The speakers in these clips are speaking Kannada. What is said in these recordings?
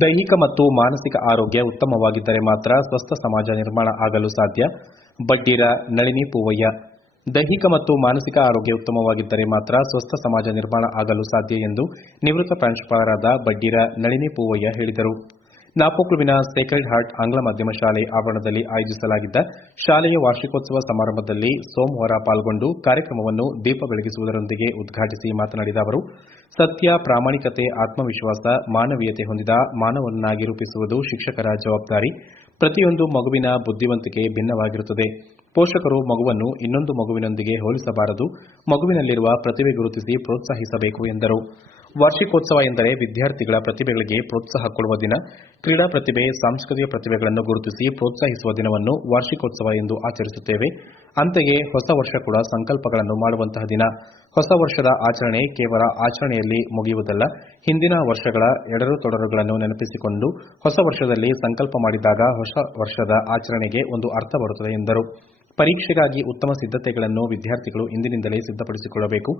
ದೈಹಿಕ ಮತ್ತು ಮಾನಸಿಕ ಆರೋಗ್ಯ ಉತ್ತಮವಾಗಿದ್ದರೆ ಮಾತ್ರ ಸ್ವಸ್ಥ ಸಮಾಜ ನಿರ್ಮಾಣ ಆಗಲು ಸಾಧ್ಯ. ಬಡ್ಡೀರ ನಳಿನಿ ಪೂವಯ್ಯ. ದೈಹಿಕ ಮತ್ತು ಮಾನಸಿಕ ಆರೋಗ್ಯ ಉತ್ತಮವಾಗಿದ್ದರೆ ಮಾತ್ರ ಸ್ವಸ್ಥ ಸಮಾಜ ನಿರ್ಮಾಣ ಆಗಲು ಸಾಧ್ಯ ಎಂದು ನಿವೃತ್ತ ಪ್ರಾಂಶುಪಾಲರಾದ ಬಡ್ಡೀರ ನಳಿನಿ ಪೂವಯ್ಯ ಹೇಳಿದರು. ನಾಪೋಕ್ಲುವಿನ ಸೇಕ್ರೆಡ್ ಹಾರ್ಟ್ ಆಂಗ್ಲ ಮಾಧ್ಯಮ ಶಾಲೆ ಆವರಣದಲ್ಲಿ ಆಯೋಜಿಸಲಾಗಿದ್ದ ಶಾಲೆಯ ವಾರ್ಷಿಕೋತ್ಸವ ಸಮಾರಂಭದಲ್ಲಿ ಸೋಮವಾರ ಪಾಲ್ಗೊಂಡು ಕಾರ್ಯಕ್ರಮವನ್ನು ದೀಪ ಬೆಳಗಿಸುವುದರೊಂದಿಗೆ ಉದ್ಘಾಟಿಸಿ ಮಾತನಾಡಿದ ಅವರು, ಸತ್ಯ, ಪ್ರಾಮಾಣಿಕತೆ, ಆತ್ಮವಿಶ್ವಾಸ, ಮಾನವೀಯತೆ ಹೊಂದಿದ ಮಾನವನನ್ನಾಗಿ ರೂಪಿಸುವುದು ಶಿಕ್ಷಕರ ಜವಾಬ್ದಾರಿ. ಪ್ರತಿಯೊಂದು ಮಗುವಿನ ಬುದ್ಧಿವಂತಿಕೆ ಭಿನ್ನವಾಗಿರುತ್ತದೆ. ಪೋಷಕರು ಮಗುವನ್ನು ಇನ್ನೊಂದು ಮಗುವಿನೊಂದಿಗೆ ಹೋಲಿಸಬಾರದು. ಮಗುವಿನಲ್ಲಿರುವ ಪ್ರತಿಭೆ ಗುರುತಿಸಿ ಪ್ರೋತ್ಸಾಹಿಸಬೇಕು ಎಂದರು. ವಾರ್ಷಿಕೋತ್ಸವ ಎಂದರೆ ವಿದ್ಯಾರ್ಥಿಗಳ ಪ್ರತಿಭೆಗಳಿಗೆ ಪ್ರೋತ್ಸಾಹ ಕೊಡುವ ದಿನ. ಕ್ರೀಡಾ ಪ್ರತಿಭೆ, ಸಾಂಸ್ಕೃತಿಕ ಪ್ರತಿಭೆಗಳನ್ನು ಗುರುತಿಸಿ ಪ್ರೋತ್ಸಾಹಿಸುವ ದಿನವನ್ನು ವಾರ್ಷಿಕೋತ್ಸವ ಎಂದು ಆಚರಿಸುತ್ತೇವೆ. ಅಂತೆಯೇ ಹೊಸ ವರ್ಷ ಕೂಡ ಸಂಕಲ್ಪಗಳನ್ನು ಮಾಡುವಂತಹ ದಿನ. ಹೊಸ ವರ್ಷದ ಆಚರಣೆ ಕೇವಲ ಆಚರಣೆಯಲ್ಲಿ ಮುಗಿಯುವುದಲ್ಲ. ಹಿಂದಿನ ವರ್ಷಗಳ ಎಡರು ತೊಡರುಗಳನ್ನು ನೆನಪಿಸಿಕೊಂಡು ಹೊಸ ವರ್ಷದಲ್ಲಿ ಸಂಕಲ್ಪ ಮಾಡಿದಾಗ ಹೊಸ ವರ್ಷದ ಆಚರಣೆಗೆ ಒಂದು ಅರ್ಥ ಬರುತ್ತದೆ ಎಂದರು. ಪರೀಕ್ಷೆಗಾಗಿ ಉತ್ತಮ ಸಿದ್ಧತೆಗಳನ್ನು ವಿದ್ಯಾರ್ಥಿಗಳು ಇಂದಿನಿಂದಲೇ ಸಿದ್ಧಪಡಿಸಿಕೊಳ್ಳಬೇಕು.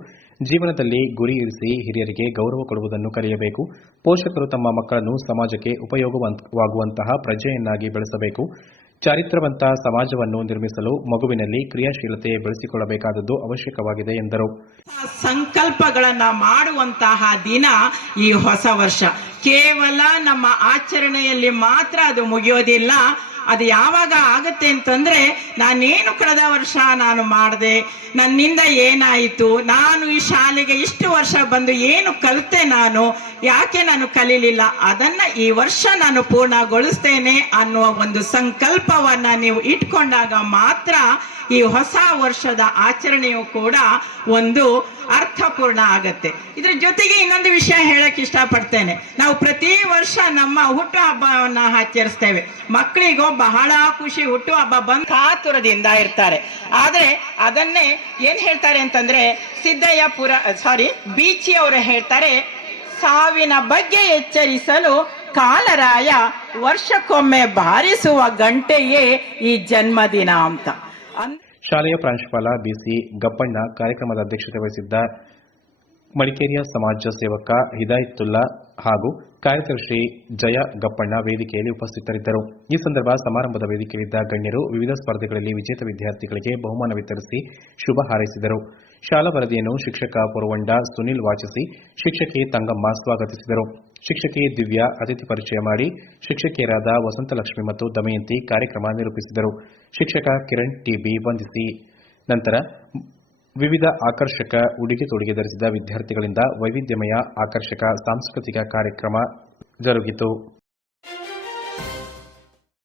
ಜೀವನದಲ್ಲಿ ಗುರಿ ಇರಿಸಿ ಹಿರಿಯರಿಗೆ ಗೌರವ ಕೊಡುವುದನ್ನು ಕಲಿಯಬೇಕು. ಪೋಷಕರು ತಮ್ಮ ಮಕ್ಕಳನ್ನು ಸಮಾಜಕ್ಕೆ ಉಪಯೋಗವಾಗುವಂತಹ ಪ್ರಜೆಯನ್ನಾಗಿ ಬೆಳೆಸಬೇಕು. ಚಾರಿತ್ರವಂತ ಸಮಾಜವನ್ನು ನಿರ್ಮಿಸಲು ಮಗುವಿನಲ್ಲಿ ಕ್ರಿಯಾಶೀಲತೆ ಬೆಳೆಸಿಕೊಳ್ಳಬೇಕಾದದ್ದು ಅವಶ್ಯಕವಾಗಿದೆ, ಎಂದರು. ಸಂಕಲ್ಪಗಳನ್ನು ಮಾಡುವಂತಹ ದಿನ ಈ ಹೊಸ ವರ್ಷ. ಕೇವಲ ನಮ್ಮ ಆಚರಣೆಯಲ್ಲಿ ಮಾತ್ರ ಅದು ಮುಗಿಯೋದಿಲ್ಲ ಅದು ಯಾವಾಗ ಆಗತ್ತೆ ಅಂತಂದ್ರೆ, ನಾನೇನು ಕಳೆದ ವರ್ಷ ನಾನು ಮಾಡಿದೆ, ನನ್ನಿಂದ ಏನಾಯಿತು, ನಾನು ಈ ಶಾಲೆಗೆ ಇಷ್ಟು ವರ್ಷ ಬಂದು ಏನು ಕಲಿತೆ ನಾನು, ಯಾಕೆ ನಾನು ಕಲೀಲಿಲ್ಲ, ಅದನ್ನ ಈ ವರ್ಷ ನಾನು ಪೂರ್ಣಗೊಳಿಸ್ತೇನೆ ಅನ್ನುವ ಒಂದು ಸಂಕಲ್ಪವನ್ನ ನೀವು ಇಟ್ಕೊಂಡಾಗ ಮಾತ್ರ ಈ ಹೊಸ ವರ್ಷದ ಆಚರಣೆಯು ಕೂಡ ಒಂದು ಅರ್ಥಪೂರ್ಣ ಆಗತ್ತೆ. ಇದ್ರ ಜೊತೆಗೆ ಇನ್ನೊಂದು ವಿಷಯ ಹೇಳಕ್ ಇಷ್ಟಪಡ್ತೇನೆ. ನಾವು ಪ್ರತಿ ವರ್ಷ ನಮ್ಮ ಹುಟ್ಟು ಹಬ್ಬವನ್ನ ಆಚರಿಸ್ತೇವೆ. ಮಕ್ಕಳಿಗೂ ಬಹಳ ಖುಷಿ ಹುಟ್ಟು ಹಬ್ಬ ಬಂದು ಕಾತುರದಿಂದ ಇರ್ತಾರೆ. ಆದ್ರೆ ಅದನ್ನೇ ಏನ್ ಹೇಳ್ತಾರೆ ಅಂತಂದ್ರೆ ಸಿದ್ದಯ್ಯಪುರ ಸಾರಿ ಬೀಚಿ ಅವರು ಹೇಳ್ತಾರೆ, ಸಾವಿನ ಬಗ್ಗೆ ಎಚ್ಚರಿಸಲು ಕಾಲರಾಯ ವರ್ಷಕ್ಕೊಮ್ಮೆ ಬಾರಿಸುವ ಗಂಟೆಯೇ ಈ ಜನ್ಮದಿನ ಅಂತ. ಶಾಲೆಯ ಪ್ರಾಂಶುಪಾಲ ಬಿಸಿ ಗಪ್ಪಣ್ಣ ಕಾರ್ಯಕ್ರಮದ ಅಧ್ಯಕ್ಷತೆ ವಹಿಸಿದ್ದ ಮಡಿಕೇರಿಯ ಸಮಾಜ ಸೇವಕ ಹಿದಾಯತುಲ್ಲಾ ಹಾಗೂ ಕಾರ್ಯದರ್ಶಿ ಜಯ ಗಪ್ಪಣ್ಣ ವೇದಿಕೆಯಲ್ಲಿ ಉಪಸ್ಥಿತರಿದ್ದರು. ಈ ಸಂದರ್ಭ ಸಮಾರಂಭದ ವೇದಿಕೆಯಲ್ಲಿದ್ದ ಗಣ್ಯರು ವಿವಿಧ ಸ್ಪರ್ಧೆಗಳಲ್ಲಿ ವಿಜೇತ ವಿದ್ಯಾರ್ಥಿಗಳಿಗೆ ಬಹುಮಾನ ವಿತರಿಸಿ ಶುಭ ಹಾರೈಸಿದರು. ಶಾಲಾ ವರದಿಯನ್ನು ಶಿಕ್ಷಕ ಪುರವಂಡ ಸುನಿಲ್ ವಾಚಿಸಿ, ಶಿಕ್ಷಕಿ ತಂಗಮ್ಮ ಸ್ವಾಗತಿಸಿದರು. ಶಿಕ್ಷಕಿ ದಿವ್ಯಾ ಅತಿಥಿ ಪರಿಚಯ ಮಾಡಿ, ಶಿಕ್ಷಕಿಯರಾದ ವಸಂತಲಕ್ಷ್ಮಿ ಮತ್ತು ದಮಯಂತಿ ಕಾರ್ಯಕ್ರಮ ನಿರೂಪಿಸಿದರು. ಶಿಕ್ಷಕ ಕಿರಣ್ ಟಿಬಿ ವಂದಿಸಿ. ನಂತರ ವಿವಿಧ ಆಕರ್ಷಕ ಉಡುಗೆ ತೊಡುಗೆ ಧರಿಸಿದ ವಿದ್ಯಾರ್ಥಿಗಳಿಂದ ವೈವಿಧ್ಯಮಯ ಆಕರ್ಷಕ ಸಾಂಸ್ಕೃತಿಕ ಕಾರ್ಯಕ್ರಮ ಜರುಗಿತು.